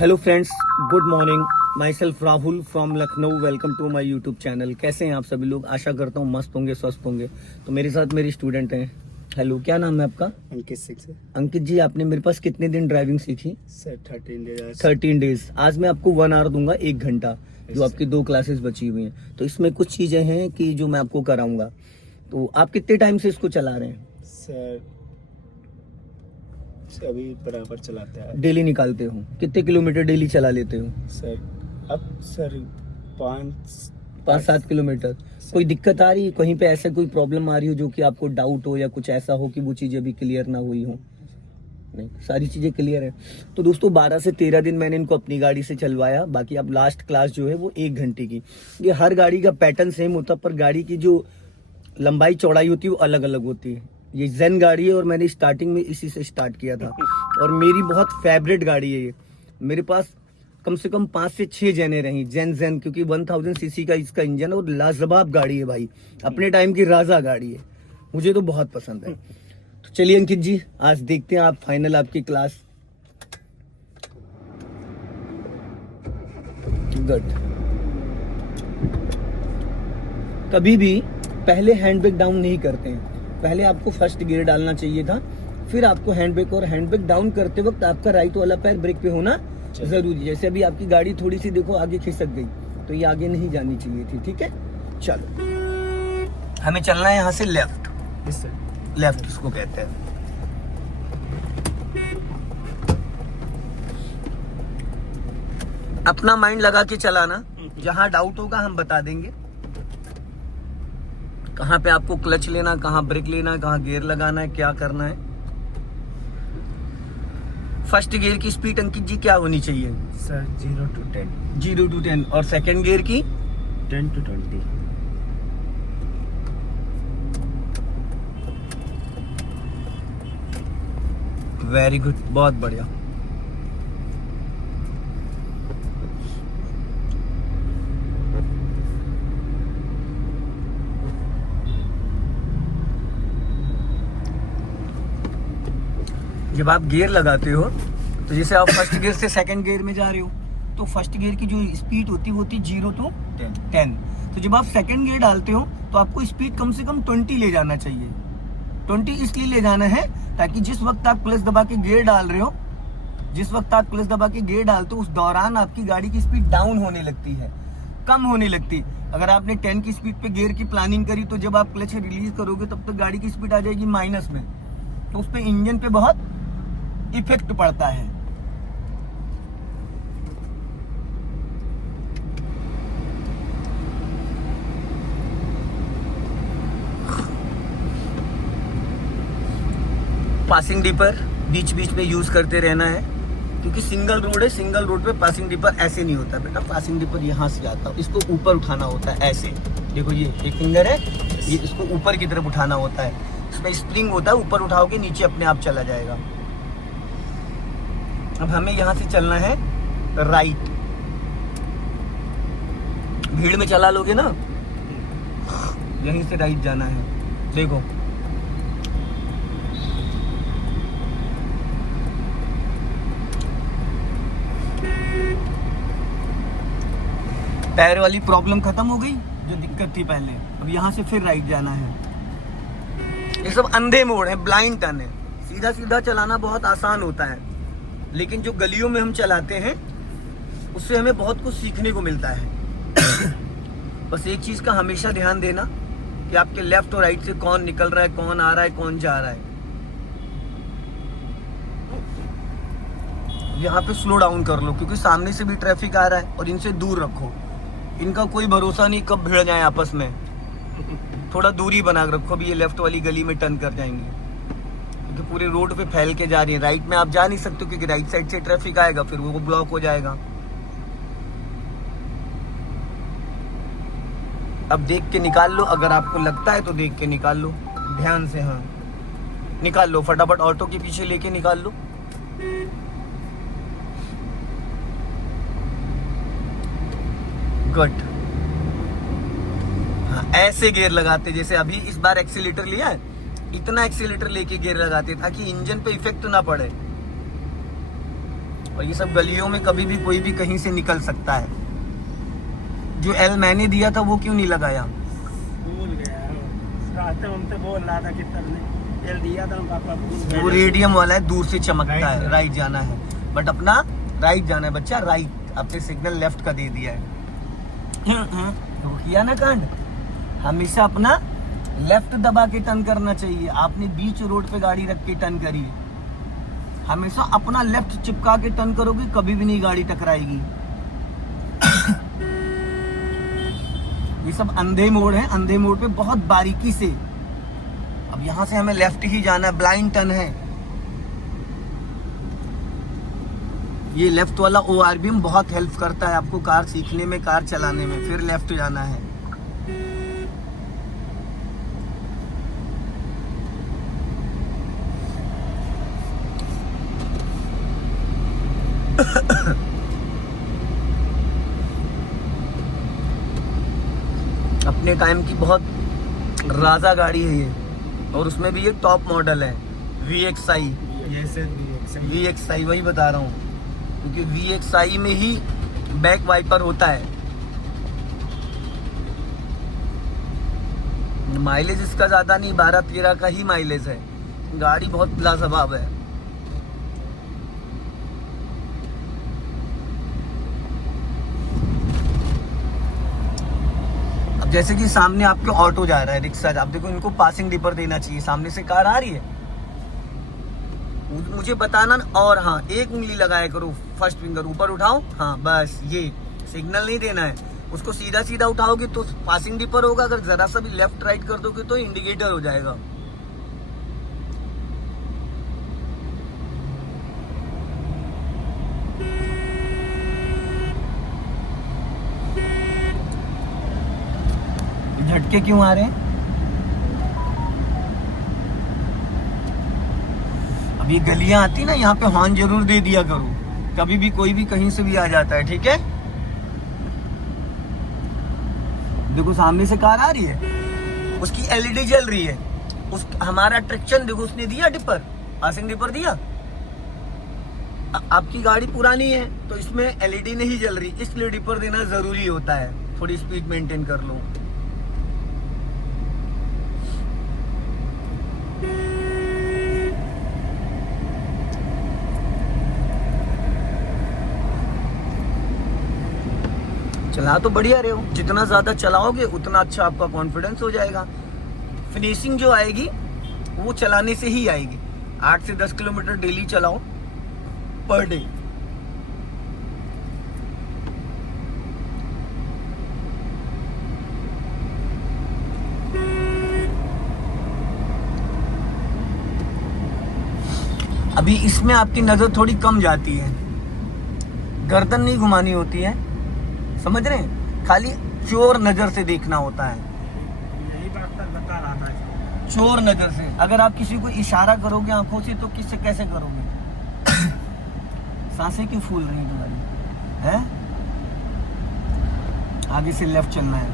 Hello friends, good morning. Myself Rahul from Lucknow. Welcome to my YouTube channel. कैसे हैं आप सभी लोग? आशा करता हूँ मस्त होंगे, स्वस्थ होंगे। तो मेरे साथ मेरी स्टूडेंट हैं। हेलो, क्या नाम है आपका? अंकित सिंह से। अंकित जी, आपने मेरे पास कितने दिन ड्राइविंग सीखी? Sir 13 days. आज मैं आपको 1 आवर दूंगा, 1 घंटा, जो आपकी 2 क्लासेस बची हुई हैं। तो इसमें कुछ चीजें हैं कि जो मैं आपको कराऊंगा। तो आप कितने टाइम से इसको चला रहे हैं? सर अभी बराबर चलाते हैं। डेली निकालते हो? कितने किलोमीटर डेली चला लेते हो? सर अब सर 5-7 किलोमीटर। कोई दिक्कत आ रही है कहीं पे? ऐसा कोई प्रॉब्लम आ रही हो जो कि आपको डाउट हो या कुछ ऐसा हो कि वो चीजें अभी क्लियर ना हुई हो? नहीं, सारी चीजें क्लियर है। तो दोस्तों 12 से 13 दिन मैंने इनको अपनी गाड़ी से चलवाया। बाकी अब लास्ट क्लास जो है वो 1 घंटे की। ये हर गाड़ी का पैटर्न सेम होता, पर गाड़ी की जो लंबाई चौड़ाई होती है वो अलग अलग होती है। ये जेन गाड़ी है और मैंने स्टार्टिंग में इसी से स्टार्ट किया था और मेरी बहुत फेवरेट गाड़ी है ये। मेरे पास कम से कम 5 से 6 जेने रही, जेन क्योंकि 1000 सीसी का इसका इंजन है और लाजवाब गाड़ी है भाई। अपने टाइम की राजा गाड़ी है, मुझे तो बहुत पसंद है। तो चलिए अंकित जी, आज देखते हैं आप फाइनल आपकी क्लास। गुड। कभी भी पहले हैंड ब्रेक डाउन नहीं करते हैं। पहले आपको फर्स्ट गियर डालना चाहिए था, फिर आपको हैंड ब्रेक, और हैंड ब्रेक डाउन करते वक्त आपका राइट वाला पैर ब्रेक पे होना जरूरी। जैसे अभी आपकी गाड़ी थोड़ी सी देखो आगे खिसक गई, तो ये आगे नहीं जानी चाहिए थी। ठीक है, चलो हमें चलना है यहाँ से लेफ्ट। लेफ्ट इसको कहते हैं। अपना माइंड लगा के चलाना, जहां डाउट होगा हम बता देंगे। कहाँ पे आपको क्लच लेना, कहाँ ब्रेक लेना, कहाँ गियर लगाना है, क्या करना है। फर्स्ट गियर की स्पीड अंकित जी क्या होनी चाहिए? Sir 0 to 10। 0 to 10। और सेकंड गियर की? 10 to 20। वेरी गुड, बहुत बढ़िया। जब आप गियर लगाते हो तो जैसे आप फर्स्ट गियर से सेकंड गियर में जा रहे हो, तो फर्स्ट गियर की जो स्पीड होती है 0 to 10। तो जब आप सेकंड गियर डालते हो तो आपको स्पीड कम से कम 20 ले जाना चाहिए। 20 इसलिए ले जाना है ताकि जिस वक्त आप क्लच दबा के गियर डाल रहे हो, उस दौरान आपकी गाड़ी की स्पीड डाउन होने लगती है, कम होने लगती। अगर आपने 10 की स्पीड पे गियर की प्लानिंग करी, तो जब आप क्लच रिलीज करोगे तब तक गाड़ी की स्पीड आ जाएगी माइनस में, तो उस पे इंजन पे बहुत इफेक्ट पड़ता है। पासिंग डिपर बीच बीच में यूज करते रहना है, क्योंकि सिंगल रोड है। सिंगल रोड पे पासिंग डिपर ऐसे नहीं होता बेटा। पासिंग डिपर यहाँ से आता है, इसको ऊपर उठाना होता है ऐसे। देखो ये एक फिंगर है, ये इसको ऊपर की तरफ उठाना होता है। इसमें स्प्रिंग होता है, ऊपर उठाओगे नीचे अपने आप चला जाएगा। अब हमें यहाँ से चलना है राइट। भीड़ में चला लोगे ना, यहीं से राइट जाना है। देखो टायर वाली प्रॉब्लम खत्म हो गई, जो दिक्कत थी पहले। अब यहाँ से फिर राइट जाना है। ये सब अंधे मोड़ है, ब्लाइंड टर्न है। सीधा सीधा चलाना बहुत आसान होता है, लेकिन जो गलियों में हम चलाते हैं उससे हमें बहुत कुछ सीखने को मिलता है। बस एक चीज का हमेशा ध्यान देना कि आपके लेफ्ट और राइट से कौन निकल रहा है, कौन आ रहा है, कौन जा रहा है। यहाँ पे स्लो डाउन कर लो, क्योंकि सामने से भी ट्रैफिक आ रहा है, और इनसे दूर रखो। इनका कोई भरोसा नहीं कब भिड़ जाए आपस में। थोड़ा दूरी बना के रखो। अभी ये लेफ्ट वाली गली में टर्न कर जाएंगे, क्योंकि पूरे रोड पे फैल के जा रही है। राइट में आप जा नहीं सकते, क्योंकि राइट साइड से ट्रैफिक आएगा, फिर वो ब्लॉक हो जाएगा। अब देख के निकाल लो, अगर आपको लगता है तो देख के निकाल लो, ध्यान से। हाँ निकाल लो फटाफट, ऑटो के पीछे लेके निकाल लो। गुड। हाँ, ऐसे गियर लगाते, जैसे अभी इस बार एक्सीलेटर लिया है, इतना एक्सीलेटर लेके गियर लगाते ताकि इंजन पे इफेक्ट ना पड़े। और ये सब गलियों में कभी भी कोई भी कहीं से निकल सकता है। जो एल मैंने दिया था वो क्यों नहीं लगाया? भूल गया रास्ते में हमसे बोल रहा था कि सर ने एल दिया था पापा वो रेडियम वाला है, दूर से चमकता राइट है, राइट जाना है, बट अपना राइट जाना है बच्चा, राइट। आपने सिग्नल लेफ्ट का दे दिया है। तो किया ना कांड। हमेशा अपना लेफ्ट दबा के टर्न करना चाहिए। आपने बीच रोड पे गाड़ी रख के टर्न करी है, हमेशा अपना लेफ्ट चिपका के टर्न करोगे, कभी भी नहीं गाड़ी टकराएगी। ये सब अंधे मोड़ है, अंधे मोड़ पे बहुत बारीकी से। अब यहां से हमें लेफ्ट ही जाना है, ब्लाइंड टर्न है। ये लेफ्ट वाला ORBM बहुत हेल्प करता है आपको कार सीखने में, कार चलाने में। फिर लेफ्ट जाना है। अपने टाइम की बहुत राजा गाड़ी है ये, और उसमें भी ये टॉप मॉडल है VXI। ये से VXI वही बता रहा हूँ, क्योंकि VXI में ही बैक वाइपर होता है। माइलेज इसका ज्यादा नहीं, 12-13 का ही माइलेज है। गाड़ी बहुत लाजवाब है। अब जैसे कि सामने आपके ऑटो जा रहा है, रिक्शा, आप देखो, इनको पासिंग डिपर देना चाहिए। सामने से कार आ रही है, मुझे बताना। और हाँ, एक उंगली लगाया करो, फर्स्ट फिंगर ऊपर उठाओ, हाँ बस, ये सिग्नल नहीं देना है। उसको सीधा सीधा उठाओगे तो पासिंग डिपर होगा, अगर जरा सा भी लेफ्ट राइट कर दोगे तो इंडिकेटर हो जाएगा। झटके क्यों आ रहे हैं? अब ये गलियां आती ना, यहाँ पे हॉर्न जरूर दे दिया करो, कभी भी कोई भी कहीं से भी आ जाता है, ठीक है? देखो सामने से कार आ रही है, उसकी LED जल रही है, उस हमारा ट्रैक्शन देखो, उसने दिया डिपर, पासिंग डिपर दिया। आपकी गाड़ी पुरानी है तो इसमें LED नहीं जल रही, इसलिए डिपर देना जरूरी होता है। थोड़ी स्पीड मेंटेन कर लो। चला तो बढ़िया रहे हो, जितना ज्यादा चलाओगे उतना अच्छा आपका कॉन्फिडेंस हो जाएगा। फिनिशिंग जो आएगी वो चलाने से ही आएगी। 8 से 10 किलोमीटर डेली चलाओ पर डे। अभी इसमें आपकी नजर थोड़ी कम जाती है, गर्दन नहीं घुमानी होती है, समझ रहे हैं? खाली चोर नजर से देखना होता है, यही बात तक बता रहा था। चोर नजर से। अगर आप किसी को इशारा करोगे आंखों से तो किससे कैसे करोगे? सांसें क्यों फूल रही तुम्हारी हैं? आगे से लेफ्ट चलना है।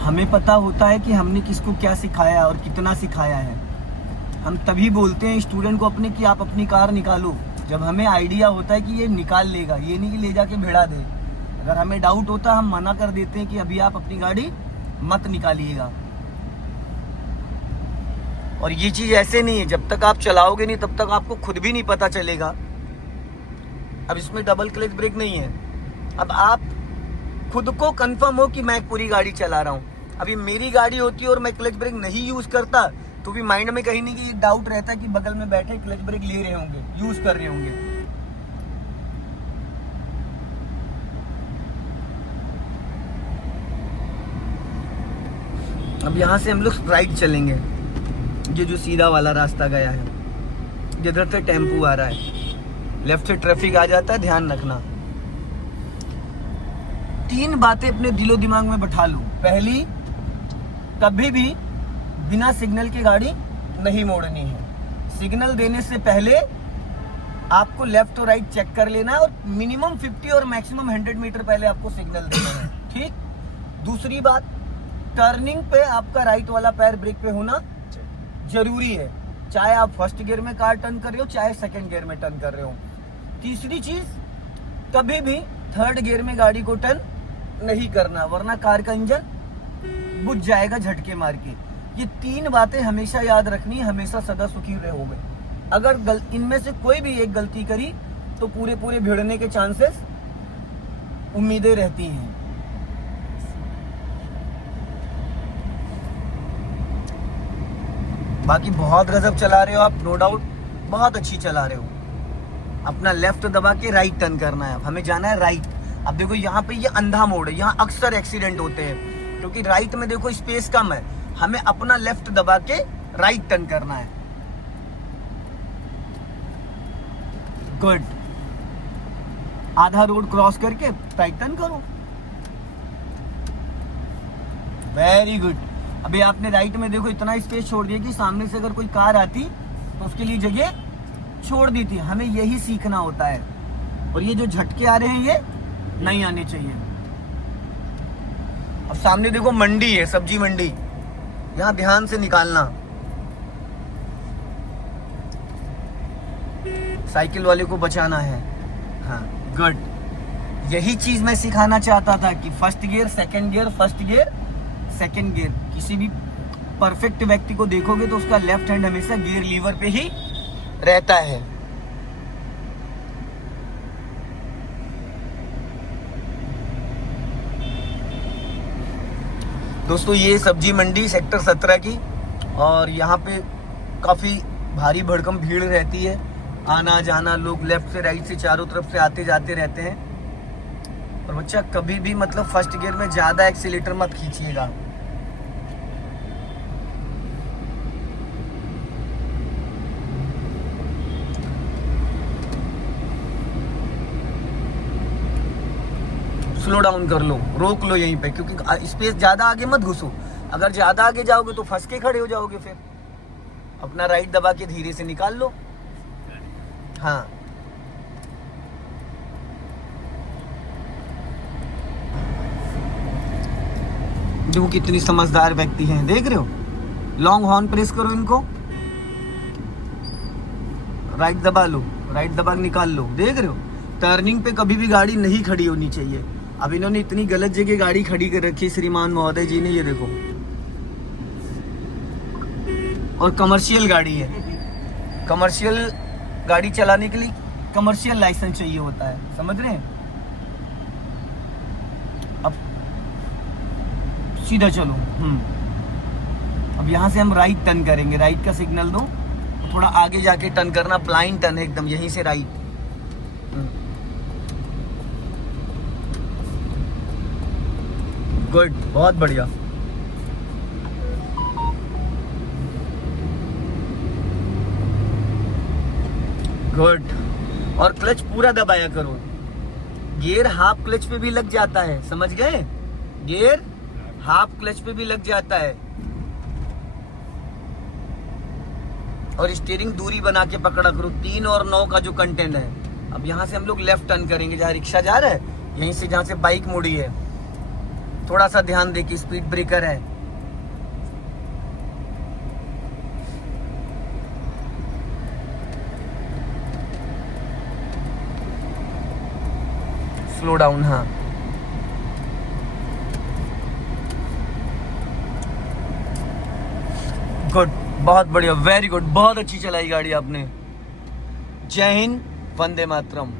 हमें पता होता है कि हमने किसको क्या सिखाया और कितना सिखाया है। हम तभी बोलते हैं स्टूडेंट को अपने कि आप अपनी कार निकालो, जब हमें आइडिया होता है कि ये निकाल लेगा, ये नहीं कि ले जाके भिड़ा दे। अगर हमें डाउट होता है हम मना कर देते हैं कि अभी आप अपनी गाड़ी मत निकालिएगा। और ये चीज ऐसे नहीं है, जब तक आप चलाओगे नहीं तब तक आपको खुद भी नहीं पता चलेगा। अब इसमें डबल क्लच ब्रेक नहीं है। अब आप खुद को कंफर्म हो कि मैं पूरी गाड़ी चला रहा हूँ। अभी मेरी गाड़ी होती है और मैं क्लच ब्रेक नहीं यूज करता तो भी माइंड में कहीं नहीं कि डाउट रहता है कि बगल में बैठे क्लच ब्रेक ले रहे होंगे, यूज कर रहे होंगे। अब यहाँ से हम लोग राइट चलेंगे। ये जो सीधा वाला रास्ता गया है, जिधर से टेम्पू आ रहा है, लेफ्ट से ट्रैफिक आ जाता है, ध्यान रखना। 3 बातें अपने दिलो दिमाग में बैठा लो। पहली, कभी भी बिना सिग्नल की गाड़ी नहीं मोड़नी है। सिग्नल देने से पहले आपको लेफ्ट और राइट चेक कर लेना है, और मिनिमम 50 और मैक्सिमम 100 मीटर पहले आपको सिग्नल देना है, ठीक? दूसरी बात, टर्निंग पे आपका राइट वाला पैर ब्रेक पे होना जरूरी है। चाहे आप फर्स्ट गियर में कार टर्न कर रहे हो चाहे सेकंड गियर में टर्न कर रहे हो। तीसरी चीज, कभी भी थर्ड गियर में गाड़ी को टर्न नहीं करना, वरना कार का इंजन बुझ जाएगा झटके मार के। ये 3 बातें हमेशा याद रखनी, हमेशा सदा सुखी रहोगे। अगर इनमें से कोई भी एक गलती करी तो पूरे भिड़ने के चांसेस उम्मीदें रहती हैं। बाकी बहुत गजब चला रहे हो आप, नो डाउट, बहुत अच्छी चला रहे हो। अपना लेफ्ट दबा के राइट टर्न करना है, हमें जाना है राइट। अब देखो यहाँ पे ये अंधा मोड़ है, यहाँ अक्सर एक्सीडेंट होते हैं क्योंकि राइट में देखो स्पेस कम है। हमें अपना लेफ्ट दबा के राइट टर्न करना है। गुड। आधा रोड क्रॉस करके राइट टर्न करो। Very good. अभी आपने राइट में देखो इतना स्पेस छोड़ दिया कि सामने से अगर कोई कार आती तो उसके लिए जगह छोड़ दी थी। हमें यही सीखना होता है, और ये जो झटके आ रहे हैं ये नहीं आने चाहिए। अब सामने देखो मंडी है, सब्जी मंडी, यहां ध्यान से निकालना। साइकिल वाले को बचाना है। हाँ, गुड। यही चीज मैं सिखाना चाहता था कि first gear second gear, first gear second gear. किसी भी परफेक्ट व्यक्ति को देखोगे तो उसका लेफ्ट हैंड हमेशा गियर लीवर पे ही रहता है। दोस्तों ये सब्जी मंडी सेक्टर 17 की, और यहाँ पे काफी भारी भड़कम भीड़ रहती है। आना जाना, लोग लेफ्ट से राइट से चारों तरफ से आते जाते रहते हैं। और बच्चा कभी भी मतलब फर्स्ट गियर में ज्यादा एक्सीलेटर मत खींचिएगा। स्लो डाउन कर लो, रोक लो यहीं पे, क्योंकि स्पेस ज्यादा आगे मत घुसो। अगर ज्यादा आगे जाओगे तो फंस के खड़े हो जाओगे। फिर अपना राइट दबा के धीरे से निकाल लो। हाँ, देखो कितनी समझदार व्यक्ति हैं, देख रहे हो। लॉन्ग हॉर्न प्रेस करो इनको, राइट दबा लो, राइट दबा के निकाल लो। देख रहे हो, टर्निंग पे कभी भी गाड़ी नहीं खड़ी होनी चाहिए। अब इन्होंने इतनी गलत जगह गाड़ी खड़ी कर रखी श्रीमान महोदय जी ने, ये देखो। और कमर्शियल गाड़ी है, कमर्शियल गाड़ी चलाने के लिए कमर्शियल लाइसेंस चाहिए होता है, समझ रहे हैं। अब सीधा चलो। अब यहां से हम राइट टर्न करेंगे, राइट का सिग्नल दो, थोड़ा आगे जाके टर्न करना, ब्लाइंड टर्न है एकदम, यहीं से राइट। गुड, बहुत बढ़िया। गुड। और क्लच पूरा दबाया करो। गियर हाफ क्लच पे भी लग जाता है, समझ गए। गियर हाफ क्लच पे भी लग जाता है। और स्टीयरिंग दूरी बना के पकड़ा करो। 3 और 9 का जो कंटेंट है। अब यहाँ से हम लोग लेफ्ट टर्न करेंगे, जहाँ रिक्शा जा रहा है, यहीं से जहाँ से बाइक मुड़ी है। थोड़ा सा ध्यान देखिए, स्पीड ब्रेकर है। Slow down. हाँ, गुड, बहुत बढ़िया, वेरी गुड, बहुत अच्छी चलाई गाड़ी आपने। जय हिंद, वंदे मातरम।